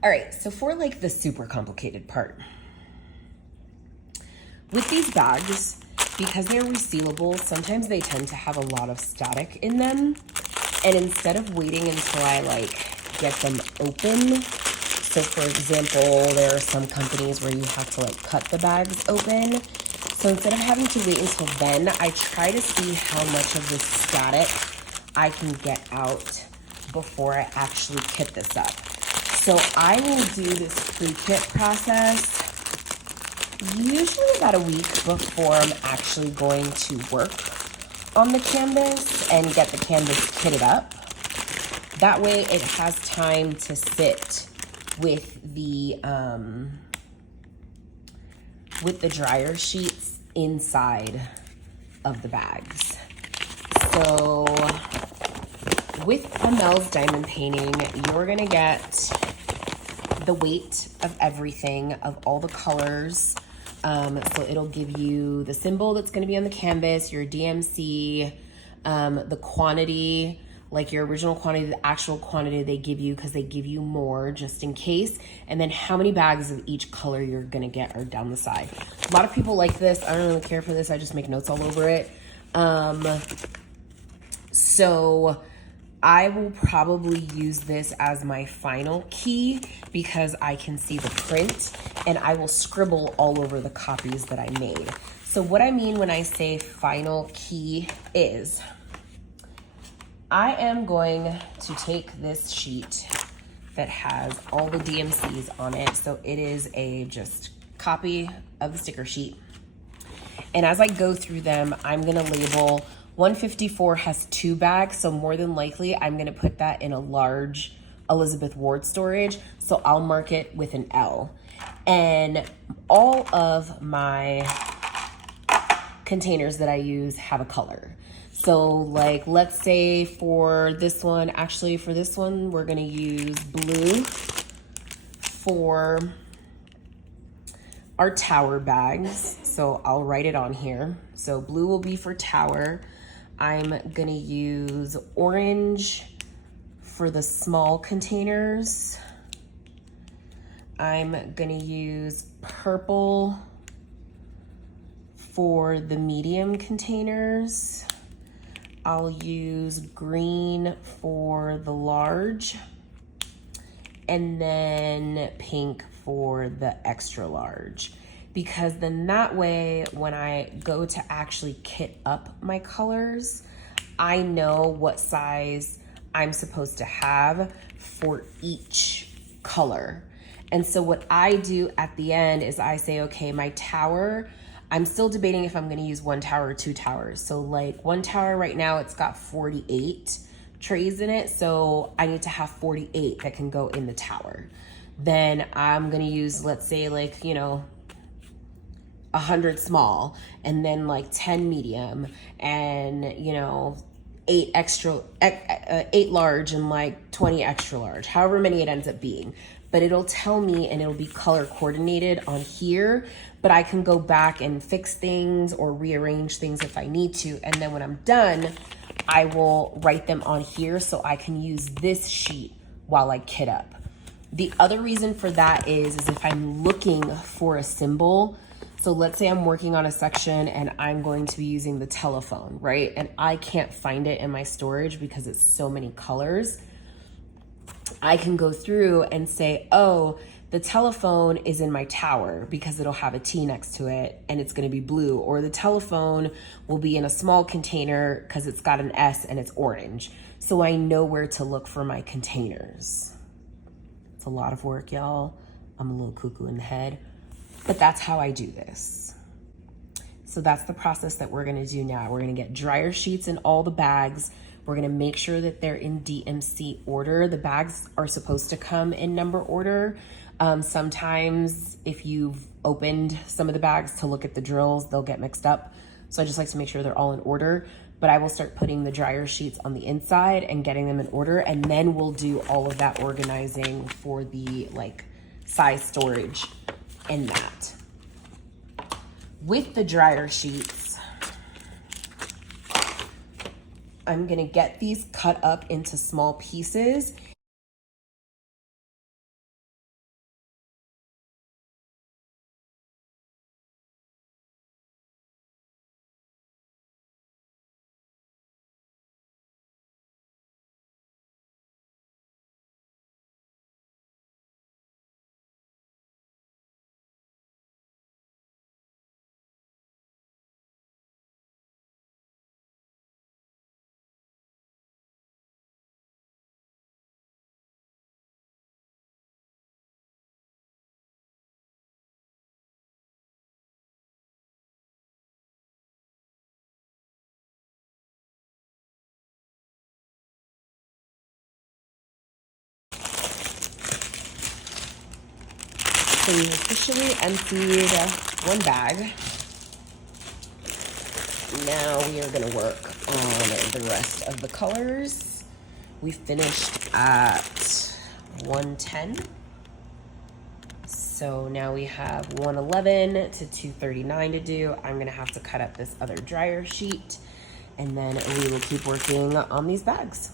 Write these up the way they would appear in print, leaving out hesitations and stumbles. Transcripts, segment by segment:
All right, so for like the super complicated part, with these bags, because they're resealable, sometimes they tend to have a lot of static in them. And instead of waiting until I like get them open, so for example, there are some companies where you have to like cut the bags open. So instead of having to wait until then, I try to see how much of this static I can get out before I actually kit this up. So I will do this pre-kit process usually about a week before I'm actually going to work on the canvas and get the canvas kitted up. That way it has time to sit with the dryer sheets inside of the bags. So with a Melles Diamond Painting, you're gonna get the weight of everything, of all the colors. So it'll give you the symbol that's gonna be on the canvas, your DMC, the quantity, like your original quantity, the actual quantity they give you, because they give you more just in case, and then how many bags of each color you're gonna get are down the side. A lot of people like this. I don't really care for this. I just make notes all over it. So I will probably use this as my final key because I can see the print, and I will scribble all over the copies that I made. So what I mean when I say final key is I am going to take this sheet that has all the DMCs on it. So it is a just copy of the sticker sheet. And as I go through them, I'm gonna label 154 has 2 bags, so more than likely I'm gonna put that in a large Elizabeth Ward storage, so I'll mark it with an L. And all of my containers that I use have a color. So like, let's say for this one, actually for this one, we're gonna use blue for our tower bags. So I'll write it on here. So blue will be for tower. I'm gonna use orange for the small containers. I'm gonna use purple for the medium containers. I'll use green for the large, and then pink for the extra large. Because then that way, when I go to actually kit up my colors, I know what size I'm supposed to have for each color. And so what I do at the end is I say, okay, my tower, I'm still debating if I'm gonna use 1 tower or 2 towers. So like 1 tower right now, it's got 48 trays in it. So I need to have 48 that can go in the tower. Then I'm gonna use, let's say like, you know, 100 small, and then like 10 medium, and you know, 8 large, and like 20 extra large, however many it ends up being. But it'll tell me, and it'll be color coordinated on here, but I can go back and fix things or rearrange things if I need to. And then when I'm done, I will write them on here so I can use this sheet while I kit up. The other reason for that is if I'm looking for a symbol. So let's say I'm working on a section and I'm going to be using the telephone, right? And I can't find it in my storage because it's so many colors. I can go through and say, oh, the telephone is in my tower because it'll have a T next to it and it's gonna be blue. Or the telephone will be in a small container because it's got an S and it's orange. So I know where to look for my containers. It's a lot of work, y'all. I'm a little cuckoo in the head. But that's how I do this. So that's the process that we're gonna do now. We're gonna get dryer sheets in all the bags. We're gonna make sure that they're in DMC order. The bags are supposed to come in number order. Sometimes if you've opened some of the bags to look at the drills, they'll get mixed up. So I just like to make sure they're all in order. But I will start putting the dryer sheets on the inside and getting them in order. And then we'll do all of that organizing for the like size storage in that. With the dryer sheets, I'm gonna get these cut up into small pieces So we officially emptied one bag. Now we are gonna work on the rest of the colors. We finished at 110. So now we have 111 to 239 to do. I'm gonna have to cut up this other dryer sheet, and then we will keep working on these bags.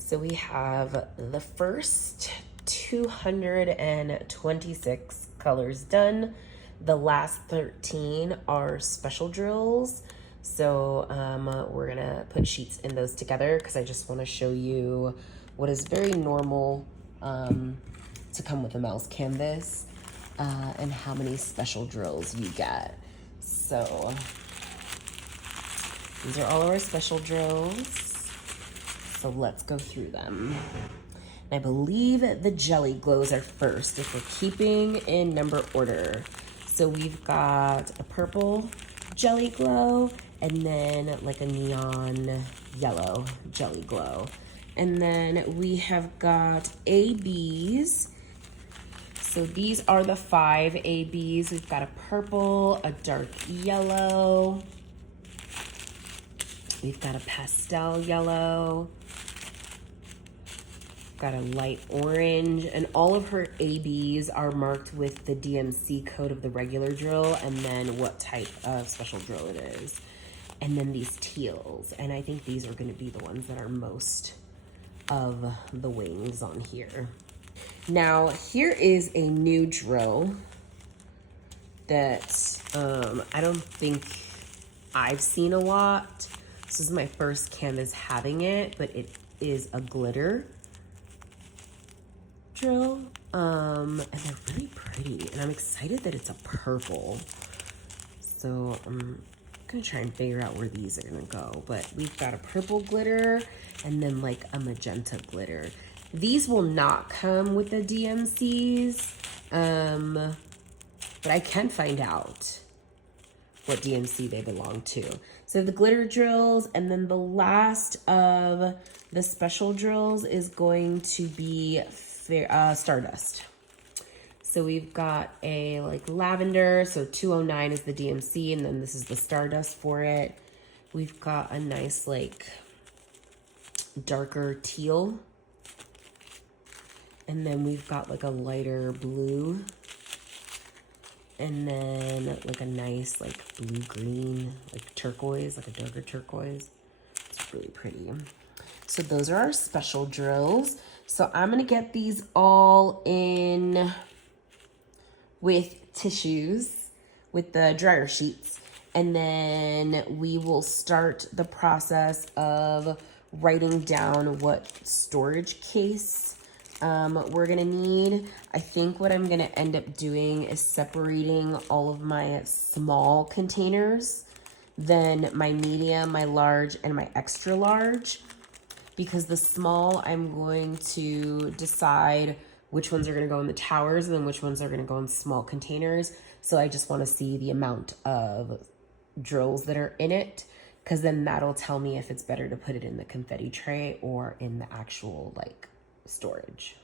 So we have the first 226 colors done. The last 13 are special drills. So we're gonna put sheets in those together because I just wanna show you what is very normal to come with a Melles canvas and how many special drills you get. So these are all of our special drills. So let's go through them. I believe the jelly glows are first if we're keeping in number order. So we've got a purple jelly glow and then like a neon yellow jelly glow. And then we have got ABs. So these are the 5 ABs. We've got a purple, a dark yellow. We've got a pastel yellow. Got a light orange, and all of her ABs are marked with the DMC code of the regular drill and then what type of special drill it is. And then these teals, and I think these are going to be the ones that are most of the wings on here. Now, here is a new drill that I don't think I've seen a lot. This is my first canvas having it, but it is a glitter drill, and they're really pretty, and I'm excited that it's a purple. So I'm gonna try and figure out where these are gonna go, but we've got a purple glitter and then like a magenta glitter. These will not come with the DMCs, but I can find out what DMC they belong to. So the glitter drills, and then the last of the special drills is going to be Stardust. So we've got a like lavender, so 209 is the DMC, and then this is the Stardust for it. We've got a nice like darker teal, and then we've got like a lighter blue, and then like a nice like blue green, like turquoise, like a darker turquoise. It's really pretty. So those are our special drills. So I'm gonna get these all in with tissues, with the dryer sheets, and then we will start the process of writing down what storage case we're gonna need. I think what I'm gonna end up doing is separating all of my small containers, then my medium, my large, and my extra large. Because the small, I'm going to decide which ones are gonna go in the towers and then which ones are gonna go in small containers. So I just wanna see the amount of drills that are in it, because then that'll tell me if it's better to put it in the confetti tray or in the actual like storage.